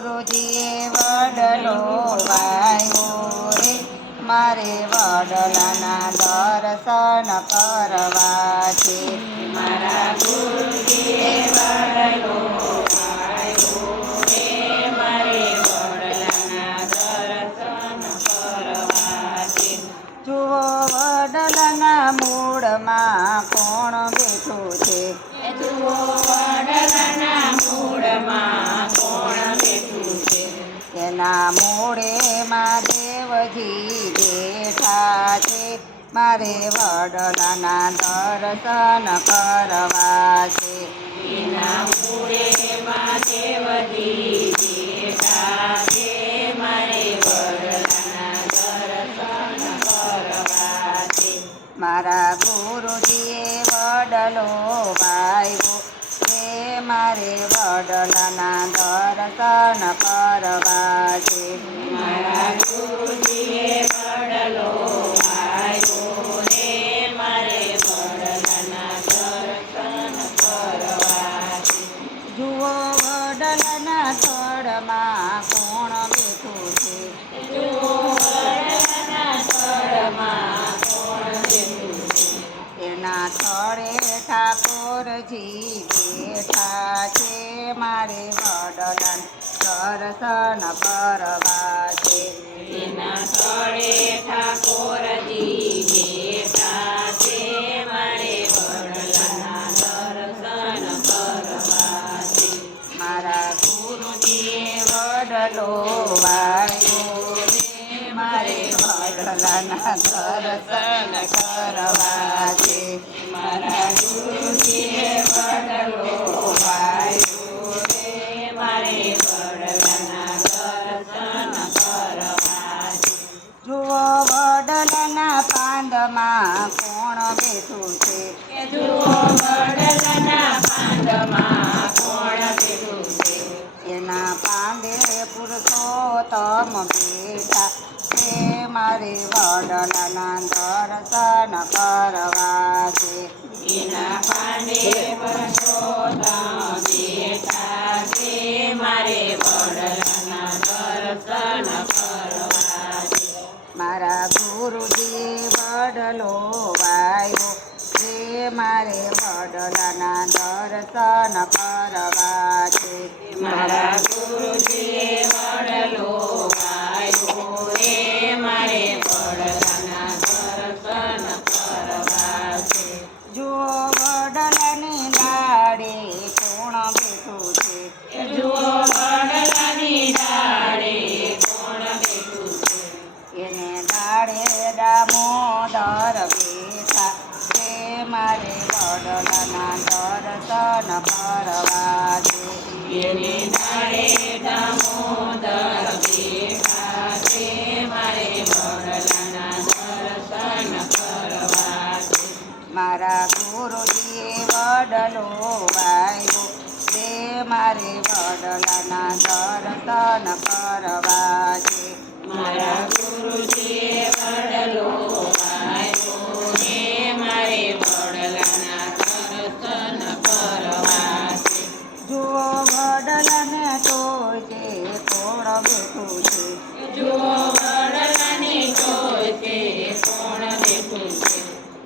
ગુરુજીએ વડલો વાયો રે, મારે વડલાના દર્શન કરવા છે. મારા ગુરુજીએ વડલો વાયો રે, મારે વડલાના દર્શન કરવા છે. જુઓ વડલાના મૂળમાં કોણ બેઠું છે. જુઓ વડલાના મૂળમાં કોણ બેઠું છે. એના મૂળે મહાદેવજી બેઠા છે. મારે વડલાના દર્શન કરવા છે. એના મૂળે મહાદેવજી બેઠા છે. મારે વડલાના દર્શન કરવા છે. મારા ગુરુજીએ વડલો વાયો રે, મારે વડલાના દર્શન કરવા છે. મારા ગુરુજીએ વડલો વાયો રે, મારે વડલાના દર્શન કરવા છે. જુઓ વડલાના થડમાં કોણ બેઠું છે. જુઓ વડલાના થડમાં કોણ બેઠું છે. એના થડે ઠાકોરજી બેઠા છે. મારે વડલાના દર્શન કરવા છે. એના તળે ઠાકોરજી બેઠા છે. મારે વડલાના દર્શન કરવા છે. મારા ગુરુજીએ વડલો વાયો રે, મારે વડલાના દર્શન કરવા છે. મારા ગુરુજીએ વડલો વાયો રે, મારે વડલાના દર્શન કરવા છે. જુઓ વડલાના પાંદમાં કોણ બેઠું છે. જુઓ વડલાના પાંદમાં કોણ બેઠું છે. એના પાંદે પુરુષોત્તમ બેઠા છે. મારે વડલાના દર્શન કરવા છે. એના પાંડે પુરુષોત્તમ બેઠા છે. મારે વડલાના દર્શન કરવા છે. મારા ગુરુજીએ વડલો વાયો રે, મારે વડલાના દર્શન કરવા છે. મારા ગુરુજીએ વડલો વાયો રે, મારે વડલાના દર્શન કરવા છે. જુઓ વડલાની ડાળે કોણ બેઠું છે. જુઓ વડલાની ડાળે કોણ બેઠું છે. એને ડાળે દામોદર બેઠા છે. મારે વડલાના દર્શન કરવા છે. એને ડાળે દામોદર બેઠા છે. મારે વડલાના દર્શન કરવા છે. મારા ગુરુજીએ વડલો વાયો રે, મારે વડલાના દર્શન કરવા છે. મારા ગુરુજીએ વડલો વાયો રે, મારે વડલાના દર્શન કરવા છે. જુઓ વડલાને ટોચે કોણ બેઠું છે. જુઓ વડલાની ટોચે કોણ બેઠું છે.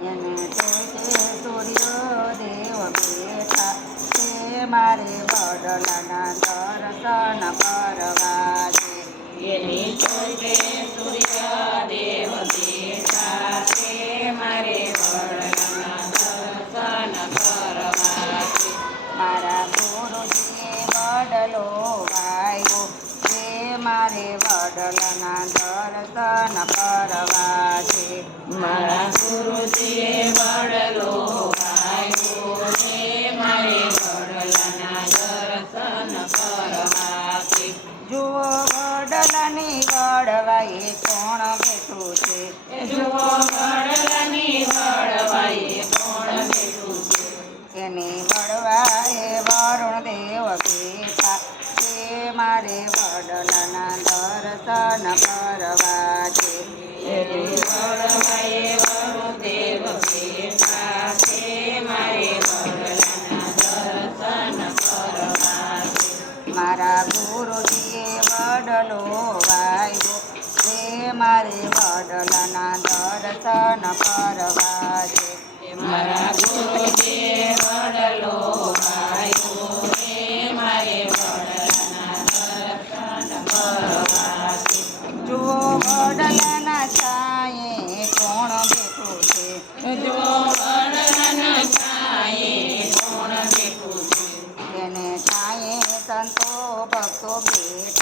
એને ટોચે સૂર્યદેવ બેઠા છે. મારે વડલાના દર્શન કરવા છે. એની ટોચે સૂર્યદેવ બેઠા છે. મારે વડલાના દર્શન કરવા છે. મારા ગુરુજીએ વડલો વાયો રે, મારે વડલાના દર્શન કરવા છે. મારા ગુરુજીએ વડલો વાયો રે, મારે વડલાના દર્શન કરવા છે. જુઓ વડલાની વડવાએ કોણ બેઠું છે. જુઓ વડલાની વડવાએ કોણ બેઠું છે. એની વડવાએ વરુણદેવ બેઠા છે. મારે વડલાના દર્શન કરવા છે. એની વડવાએ વરુણદેવ બેઠા છે. મારે વડલાના દર્શન કરવા છે. મારા ગુરુજીએ વડલાના દર્શન કરવા છે. મારા ગુરુજી વડલો આવ્યો રે મારે વડલાના દર્શન કરવા છે. જુઓ વડલાના છાંયે કોણ બેઠું છે. જો વડલાના છાંયે કોણ બેઠું છે. તેને છાંયે સંતો ભક્તો બેઠા